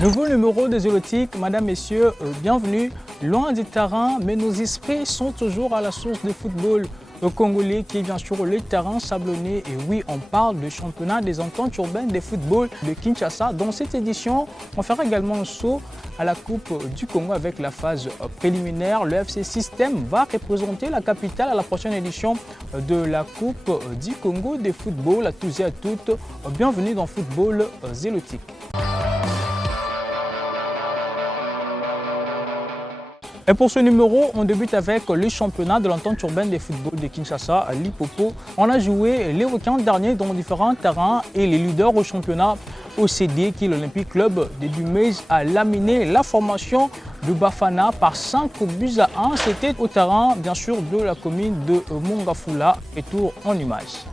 Nouveau numéro de Zélotique, Madame, Messieurs, bienvenue. Loin du terrain, mais nos esprits sont toujours à la source du football congolais qui est bien sûr le terrain sablonné. Et oui, on parle du championnat des ententes urbaines de football de Kinshasa. Dans cette édition, on fera également un saut à la Coupe du Congo avec la phase préliminaire. Le FC Système va représenter la capitale à la prochaine édition de la Coupe du Congo de football. À tous et à toutes, bienvenue dans Football Zélotique. Et pour ce numéro, on débute avec le championnat de l'entente urbaine de football de Kinshasa à Lipopo. On a joué les week-ends derniers dans différents terrains et les leaders au championnat OCD, qui est l'Olympique Club de Dumais, a laminé la formation de Bafana par 5 buts à 1. C'était au terrain, bien sûr, de la commune de Mongafula. Et tour en images.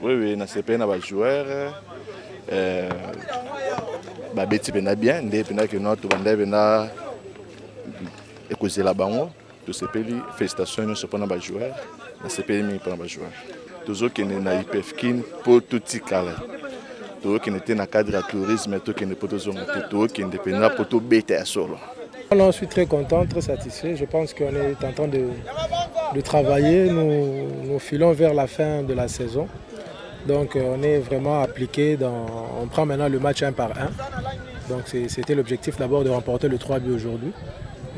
Oui, na CP na ba joueur ba beti pena bien ndé pena que notre banda pena ekozela bango to CP félicitations nous sur ba joueur na CP mi pena ba joueur toujours que na IPFkin pour tout tikala to que n'était na cadre de tourisme to que ne peut to que indépendant pour tout bête solo. Je suis très content, très satisfait. Je pense qu'on est en train de travailler. Nous filons vers la fin de la saison. Donc on est vraiment appliqué. On prend maintenant le match 1 par 1. Donc c'était l'objectif d'abord de remporter le 3 buts aujourd'hui.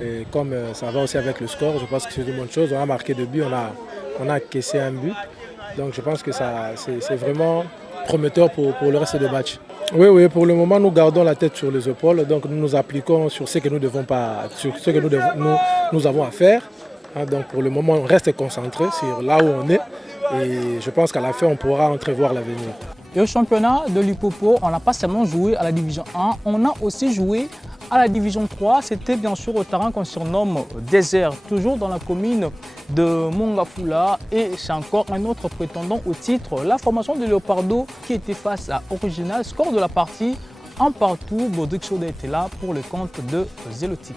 Et comme ça va aussi avec le score, je pense que c'est une bonne chose. On a marqué 2 buts, on a caissé un but. Donc je pense que c'est vraiment prometteur pour le reste des matchs. Oui, pour le moment, nous gardons la tête sur les épaules, donc nous nous appliquons sur ce que nous avons à faire. Donc pour le moment, on reste concentré sur là où on est et je pense qu'à la fin, on pourra entrevoir l'avenir. Et au championnat de l'Hipopo, on n'a pas seulement joué à la division 1, on a aussi joué à la division 3. C'était bien sûr au terrain qu'on surnomme Désert, toujours dans la commune de Mongafula. Et c'est encore un autre prétendant au titre, la formation de Leopardo qui était face à Original. Score de la partie, un partout. Baudric Chaudet était là pour le compte de Zélotique.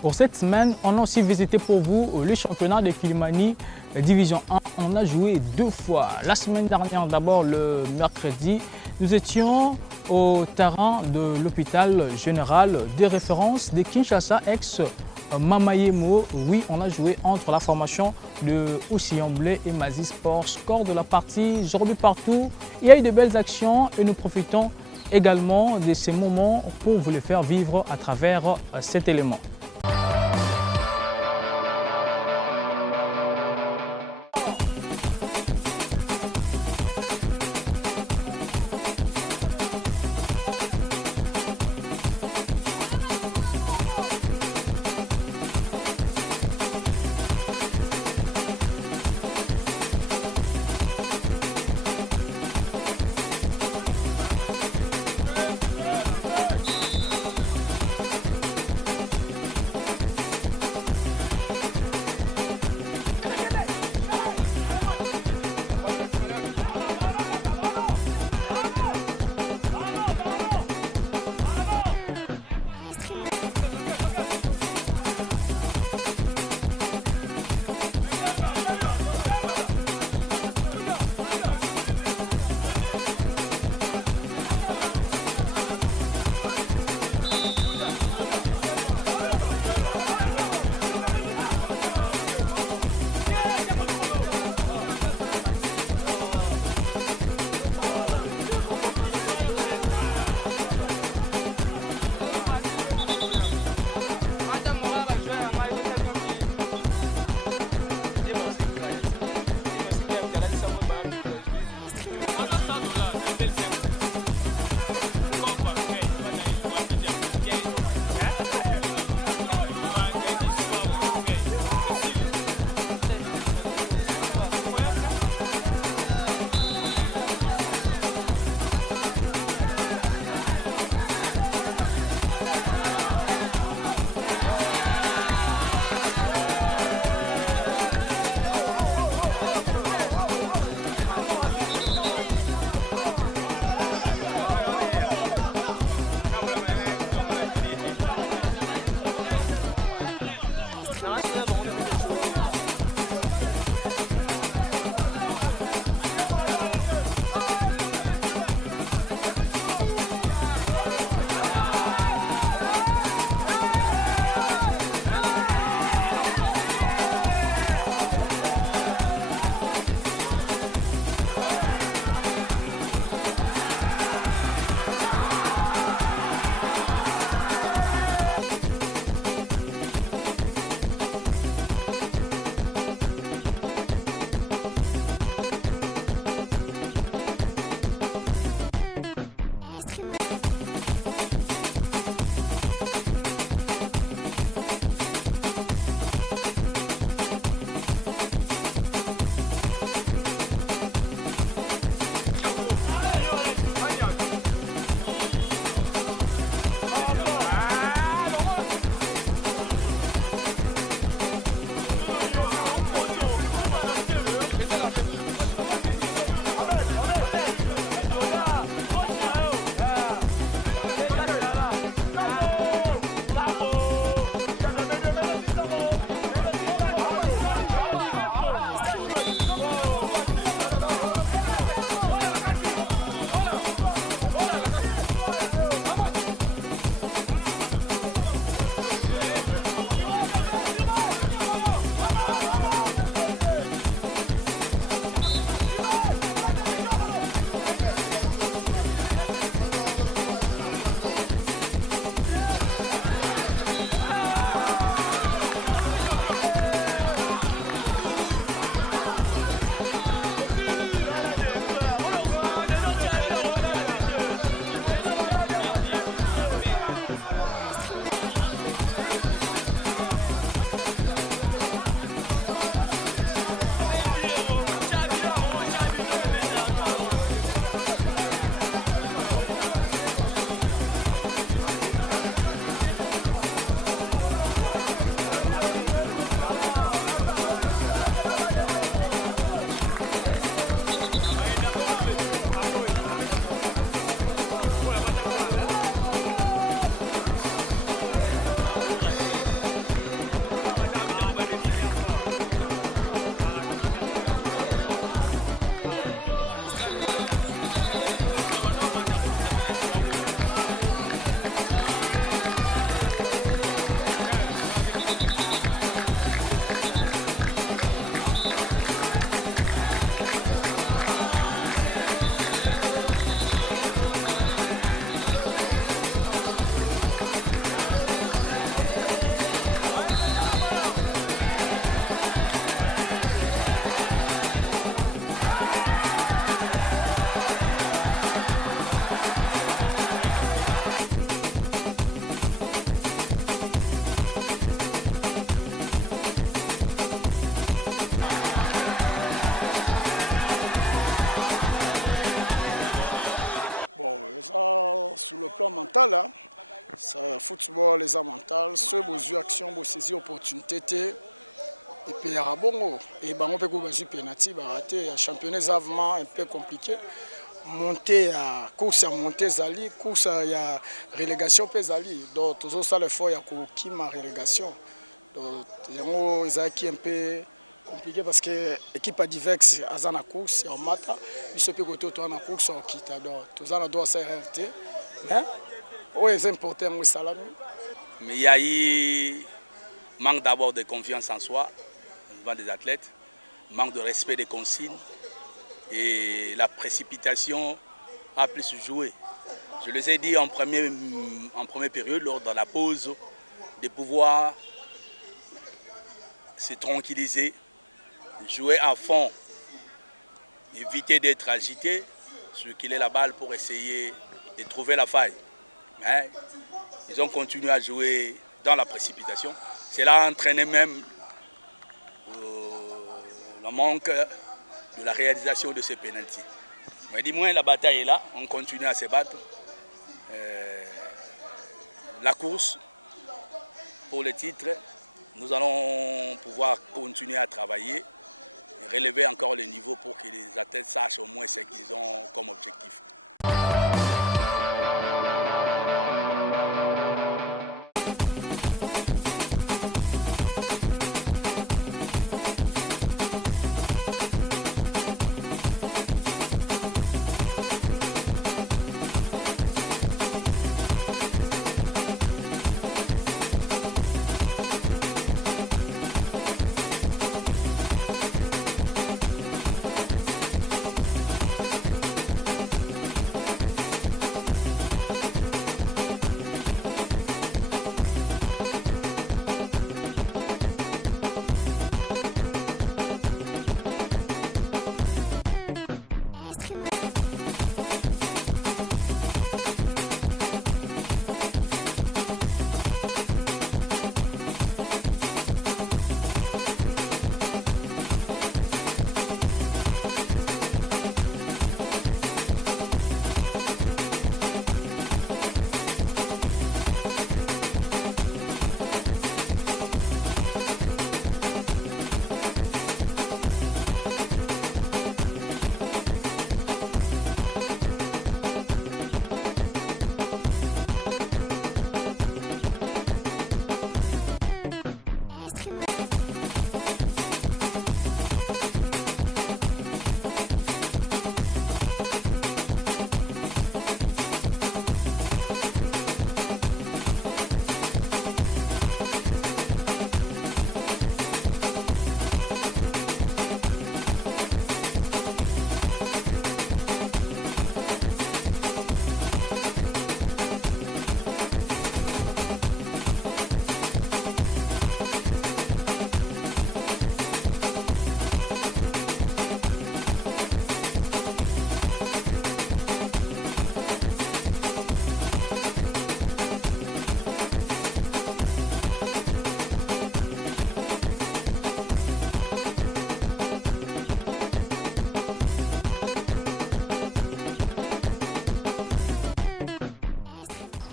Pour cette semaine, on a aussi visité pour vous le championnat de Kilimani Division 1. On a joué 2 fois. La semaine dernière, d'abord le mercredi, nous étions au terrain de l'hôpital général de référence de Kinshasa, ex-Mamayemo. Oui, on a joué entre la formation de Oussillon-Blé et Mazi Sport. Score de la partie, 0 partout. Il y a eu de belles actions et nous profitons également de ces moments pour vous les faire vivre à travers cet élément.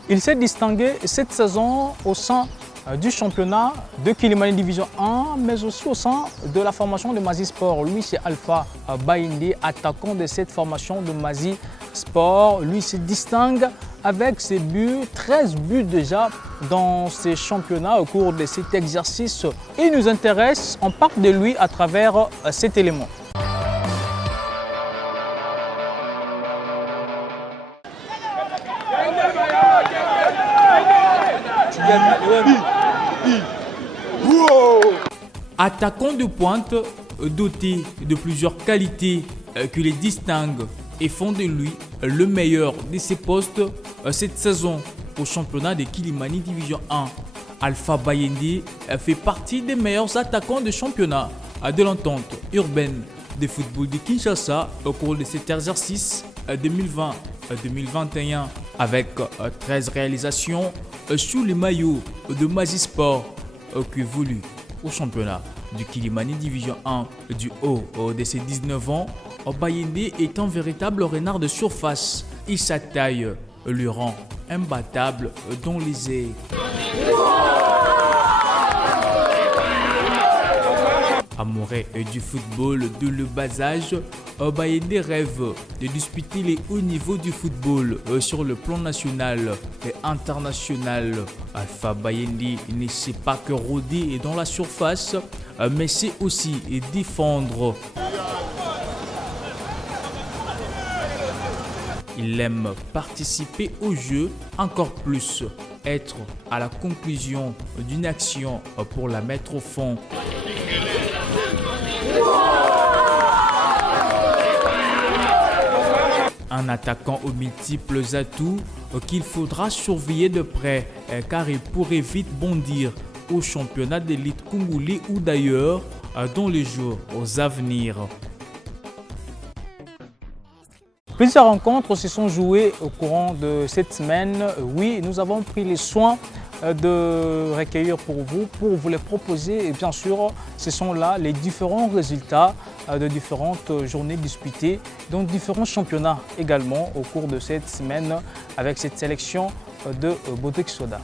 Il s'est distingué cette saison au sein du championnat de Kilimani Division 1, mais aussi au sein de la formation de Mazi Sport. Lui, c'est Alpha Bayinde, attaquant de cette formation de Mazi Sport. Lui se distingue avec ses buts, 13 buts déjà dans ces championnats au cours de cet exercice. Il nous intéresse, on parle de lui à travers cet élément. Attaquant de pointe, doté de plusieurs qualités qui les distinguent et font de lui le meilleur de ses postes cette saison au championnat de Kilimani Division 1. Alpha Bayinde fait partie des meilleurs attaquants de championnat de l'entente urbaine de football de Kinshasa au cours de cet exercice 2020-2021 avec 13 réalisations sous les maillots de Mazi Sport qui évolue au championnat du Kilimani Division 1 du haut de ses 19 ans. Bayinde est un véritable renard de surface et sa taille lui rend imbattable dans les airs. Amoureux du football de le bas âge, Bayende rêve de disputer les hauts niveaux du football sur le plan national et international. Alpha Bayende ne sait pas que rôder dans la surface, mais c'est aussi défendre. Il aime participer au jeu, encore plus être à la conclusion d'une action pour la mettre au fond. Un attaquant aux multiples atouts qu'il faudra surveiller de près car il pourrait vite bondir au championnat d'élite congolais ou d'ailleurs dans les jours à venir. Plusieurs rencontres se sont jouées au courant de cette semaine. Oui, nous avons pris les soins de recueillir pour vous les proposer. Et bien sûr, ce sont là les différents résultats de différentes journées disputées, dans différents championnats également au cours de cette semaine avec cette sélection de Botex-Soda.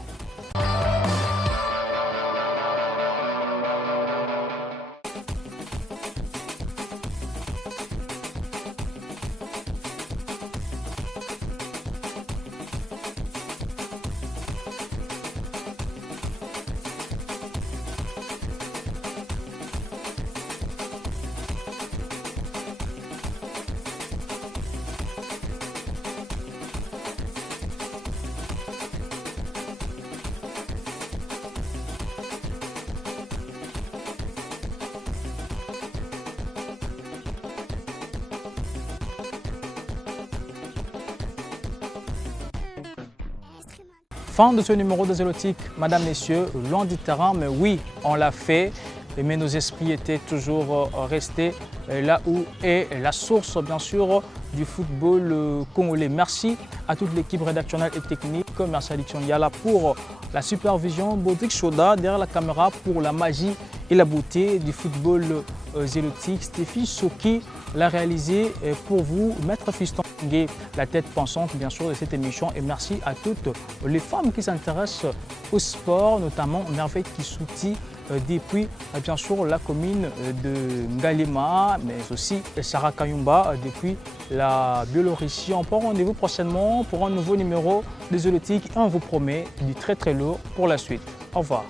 Fin de ce numéro de Zélotique, Madame, Messieurs, loin du terrain, mais oui, on l'a fait. Mais nos esprits étaient toujours restés là où est la source, bien sûr, du football congolais. Merci à toute l'équipe rédactionnelle et technique. Merci à Diction Yala pour la supervision, Botex-Soda derrière la caméra pour la magie et la beauté du football zélotique. Stéphie Soki l'a réalisé pour vous, Maître Fiston, la tête pensante bien sûr de cette émission. Et merci à toutes les femmes qui s'intéressent au sport, notamment Merveille Kissouti depuis bien sûr la commune de Ngalema, mais aussi Sarah Kayumba depuis la Biélorussie. On prend rendez-vous prochainement pour un nouveau numéro de Zélotique et on vous promet du très très lourd pour la suite. Au revoir.